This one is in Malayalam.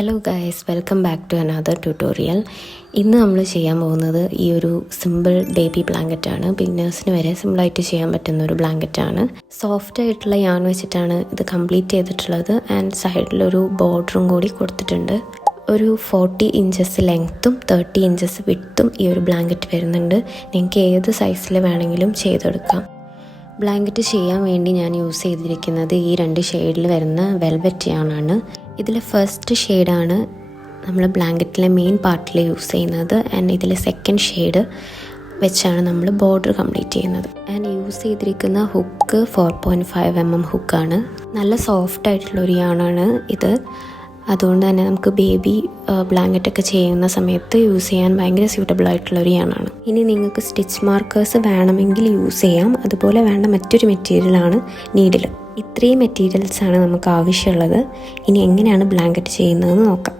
Hello guys, welcome back to another tutorial. ഇന്ന് നമ്മൾ ചെയ്യാൻ പോകുന്നത് ഈ ഒരു സിമ്പിൾ ബേബി ബ്ലാങ്കറ്റാണ്. ബിഗിനേഴ്സിന് വരെ സിമ്പിളായിട്ട് ചെയ്യാൻ പറ്റുന്ന ഒരു ബ്ലാങ്കറ്റാണ്. സോഫ്റ്റ് ആയിട്ടുള്ള യാൺ വെച്ചിട്ടാണ് ഇത് കംപ്ലീറ്റ് ചെയ്തിട്ടുള്ളത്. ആൻഡ് സൈഡിലൊരു ബോർഡറും കൂടി കൊടുത്തിട്ടുണ്ട്. ഒരു 40 ഇഞ്ചസ് ലെങ്ത്തും 30 ഇഞ്ചസ് വിഡ്ത്തും ഈ ഒരു ബ്ലാങ്കറ്റ് വരുന്നുണ്ട്. നിങ്ങൾക്ക് ഏത് സൈസിൽ വേണമെങ്കിലും ചെയ്തെടുക്കാം. ബ്ലാങ്കറ്റ് ചെയ്യാൻ വേണ്ടി ഞാൻ യൂസ് ചെയ്തിരിക്കുന്നത് ഈ 2 ഷെയ്ഡിൽ വരുന്ന വെൽവെറ്റ് യാണാണ്. ഇതിൽ ഫസ്റ്റ് ഷെയ്ഡാണ് നമ്മൾ ബ്ലാങ്കറ്റിലെ മെയിൻ പാർട്ടിൽ യൂസ് ചെയ്യുന്നത്. ആൻഡ് ഇതിൽ സെക്കൻഡ് ഷെയ്ഡ് വെച്ചാണ് നമ്മൾ ബോർഡർ കംപ്ലീറ്റ് ചെയ്യുന്നത്. ആൻഡ് യൂസ് ചെയ്തിരിക്കുന്ന ഹുക്ക് 4.5 mm ഹുക്കാണ്. നല്ല സോഫ്റ്റ് ആയിട്ടുള്ളൊരു യാണാണ് ഇത്. അതുകൊണ്ട് തന്നെ നമുക്ക് ബേബി ബ്ലാങ്കറ്റൊക്കെ ചെയ്യുന്ന സമയത്ത് യൂസ് ചെയ്യാൻ ഭയങ്കര സ്യൂട്ടബിൾ ആയിട്ടുള്ളൊരു യാണാണ്. ഇനി നിങ്ങൾക്ക് സ്റ്റിച്ച് മാർക്കേഴ്സ് വേണമെങ്കിൽ യൂസ് ചെയ്യാം. അതുപോലെ വേണ്ട മറ്റൊരു മെറ്റീരിയലാണ് നീഡിൽ. ഇത്രയും മെറ്റീരിയൽസാണ് നമുക്ക് ആവശ്യമുള്ളത്. ഇനി എങ്ങനെയാണ് ബ്ലാങ്കറ്റ് ചെയ്യുന്നതെന്ന് നോക്കാം.